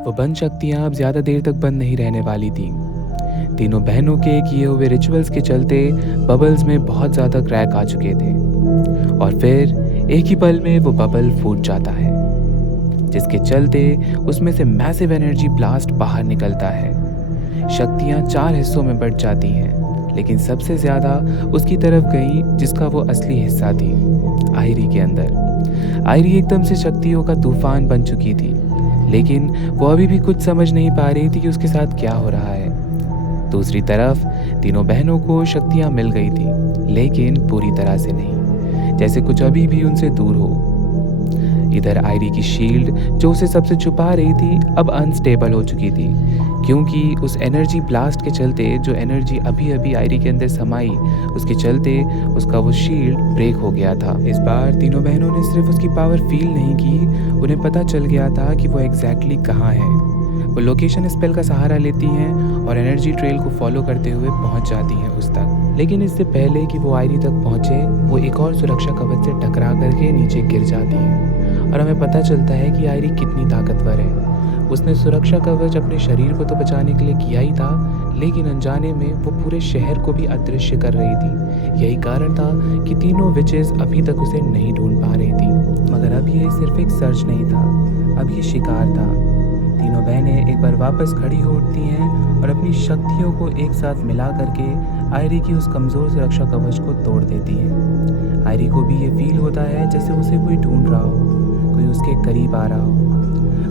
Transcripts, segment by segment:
वो बंद शक्तियाँ अब ज़्यादा देर तक बंद नहीं रहने वाली थीं। तीनों बहनों के किए हुए रिचुअल्स के चलते बबल्स में बहुत ज़्यादा क्रैक आ चुके थे और फिर एक ही पल में वो बबल फूट जाता है, जिसके चलते उसमें से मैसिव एनर्जी ब्लास्ट बाहर निकलता है। शक्तियाँ 4 हिस्सों में बँट जाती हैं, लेकिन सबसे ज़्यादा उसकी तरफ गई जिसका वो असली हिस्सा थी, आयरी के अंदर। आयरी एकदम से शक्तियों का तूफान बन चुकी थी, लेकिन वो अभी भी कुछ समझ नहीं पा रही थी कि उसके साथ क्या हो रहा है। दूसरी तरफ तीनों बहनों को शक्तियाँ मिल गई थी, लेकिन पूरी तरह से नहीं, जैसे कुछ अभी भी उनसे दूर हो। इधर आयरी की शील्ड जो उसे सबसे छुपा रही थी अब अनस्टेबल हो चुकी थी, क्योंकि उस एनर्जी ब्लास्ट के चलते जो एनर्जी अभी अभी आयरी के अंदर समाई, उसके चलते उसका वो शील्ड ब्रेक हो गया था। इस बार तीनों बहनों ने सिर्फ उसकी पावर फील नहीं की, उन्हें पता चल गया था कि वो एग्जैक्टली कहाँ है। वो लोकेशन स्पेल का सहारा लेती हैं और एनर्जी ट्रेल को फॉलो करते हुए पहुंच जाती हैं उस तक। लेकिन इससे पहले कि वो आयरी तक पहुंचे, वो एक और सुरक्षा कवच से टकरा करके नीचे गिर जाती हैं और हमें पता चलता है कि आयरी कितनी ताकतवर है। उसने सुरक्षा कवच अपने शरीर को तो बचाने के लिए किया ही था, लेकिन अनजाने में वो पूरे शहर को भी अदृश्य कर रही थी। यही कारण था कि तीनों विचेस अभी तक उसे नहीं ढूंढ पा रही थी। मगर अब ये सिर्फ एक सर्च नहीं था, अब ये शिकार था। तीनों बहनें एक बार वापस खड़ी हो उठती हैं और अपनी शक्तियों को एक साथ मिला करके आयरी की उस कमज़ोर सुरक्षा कवच को तोड़ देती हैं। आयरी को भी ये फील होता है जैसे उसे कोई ढूंढ रहा हो, कोई उसके करीब आ रहा हो।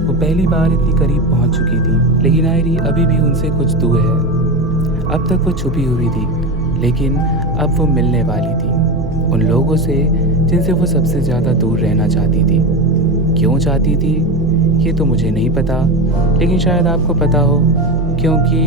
वो पहली बार इतनी करीब पहुंच चुकी थी, लेकिन आयरी अभी भी उनसे कुछ दूर है। अब तक वो छुपी हुई थी, लेकिन अब वो मिलने वाली थी उन लोगों से जिनसे वो सबसे ज़्यादा दूर रहना चाहती थी। क्यों चाहती थी ये तो मुझे नहीं पता, लेकिन शायद आपको पता हो, क्योंकि